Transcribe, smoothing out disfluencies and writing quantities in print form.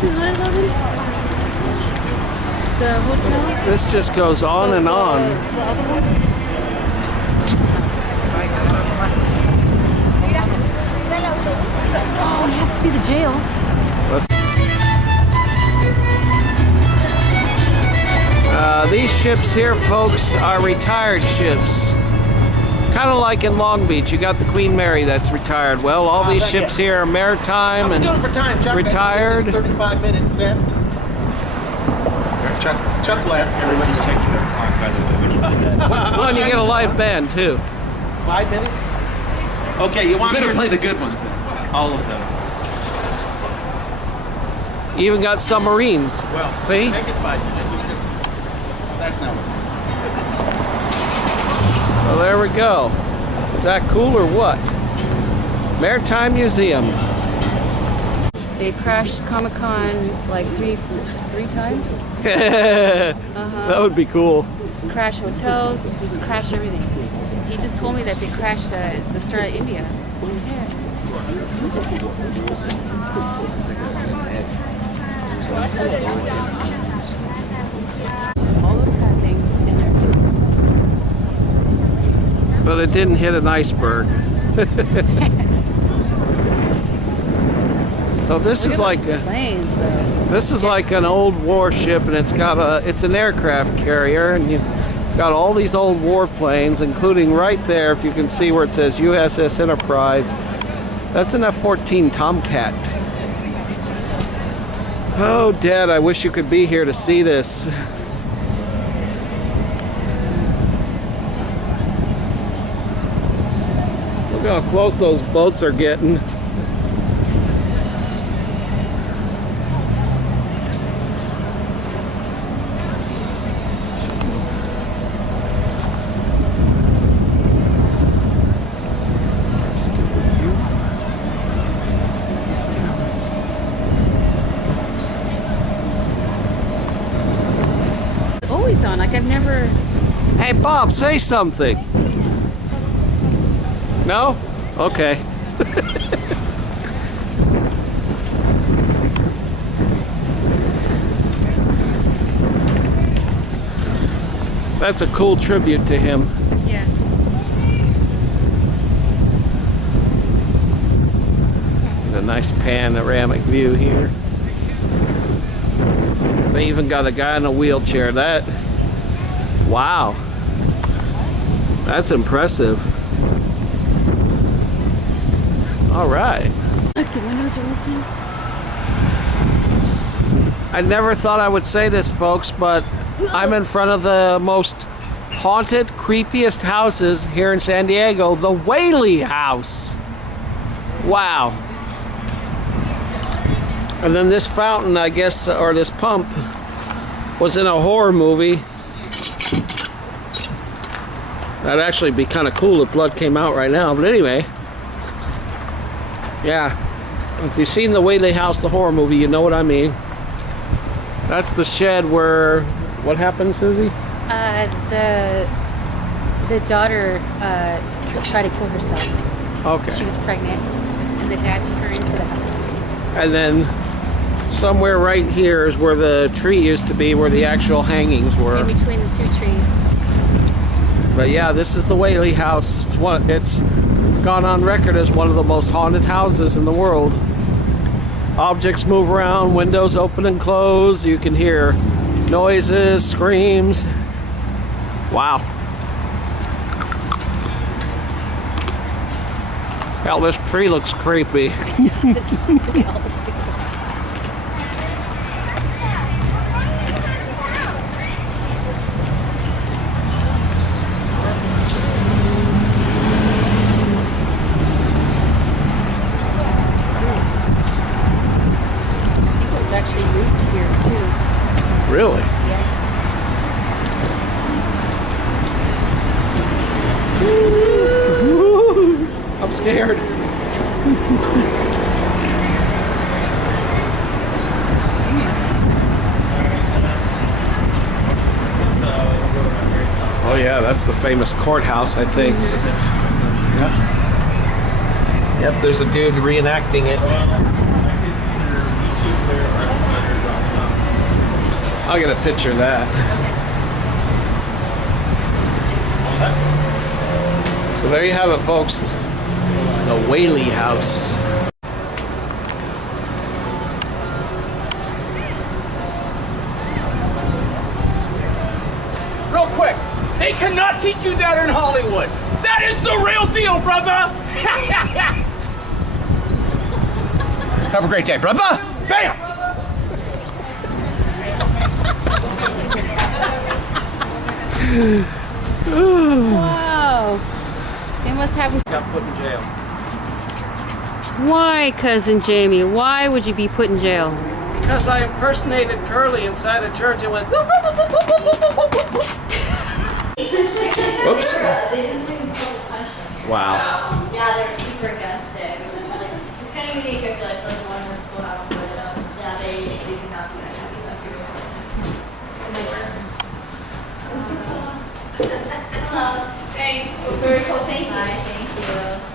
behind Logan? The hotel? This just goes on and on. The other one? Oh, you have to see the jail. These ships here, folks, are retired ships. Kind of like in Long Beach, you got the Queen Mary that's retired. Well, all these ships here are maritime and retired. 35 minutes, Ed. Chuck left. Everybody's checking their clock, by the way, when you say that. Well, and you get a live band, too. 5 minutes? Okay, you want Better to play the good ones then. All of them. You even got submarines. Well, see? make it 5 minutes. That's not what. Well, there we go. Is that cool or what? Maritime Museum. They crashed Comic-Con like three times. That would be cool. Crash hotels, just crash everything. He just told me that they crashed the Star of India. Yeah. All those kind of things in there too. But it didn't hit an iceberg. So this Look is at like those planes, though. this is like an old warship, and it's an aircraft carrier, and you've got all these old warplanes, including right there, if you can see where it says USS Enterprise. That's an F-14 Tomcat. Oh, Dad, I wish you could be here to see this. Look how close those boats are getting. Always on. Like I've never. Hey, Bob, say something. No? Okay. That's a cool tribute to him. Yeah. A nice panoramic view here. They even got a guy in a wheelchair. Wow. That's impressive. All right. Look, the windows are open. I never thought I would say this, folks, but I'm in front of the most haunted, creepiest houses here in San Diego, the Whaley House. Wow. And then this fountain, I guess, or this pump, was in a horror movie. That'd actually be kind of cool if blood came out right now. But anyway, yeah. If you've seen the Whaley House, the horror movie, you know what I mean. That's the shed where... What happened, Susie? The daughter tried to kill herself. Okay. She was pregnant, and the dad took her into the house. And then somewhere right here is where the tree used to be, where the actual hangings were. In between the two trees. But yeah, this is the Whaley House. It's gone on record as one of the most haunted houses in the world. Objects move around, windows open and close. You can hear noises, screams. Wow. Hell, this tree looks creepy. It's something else. Actually moved here too. Really? Yeah. I'm scared. Oh yeah, that's the famous courthouse, I think. Yeah. Yep, there's a dude reenacting it. I'll get a picture of that. So there you have it, folks. The Whaley House. Real quick, they cannot teach you that in Hollywood. That is the real deal, brother. Have a great day, brother. Bam. Wow. They must have. Got put in jail. Why, cousin Jamie? Why would you be put in jail? Because I impersonated Curly inside a church and went. Whoops. They didn't do public punishment. Wow. Yeah, they're super against it, which is really, it's kind of unique. I feel like it's like one more schoolhouse, but yeah, they do not do that kind of stuff here. And they were. Hello. Thanks. Very cool. Thank you. Bye. Thank you.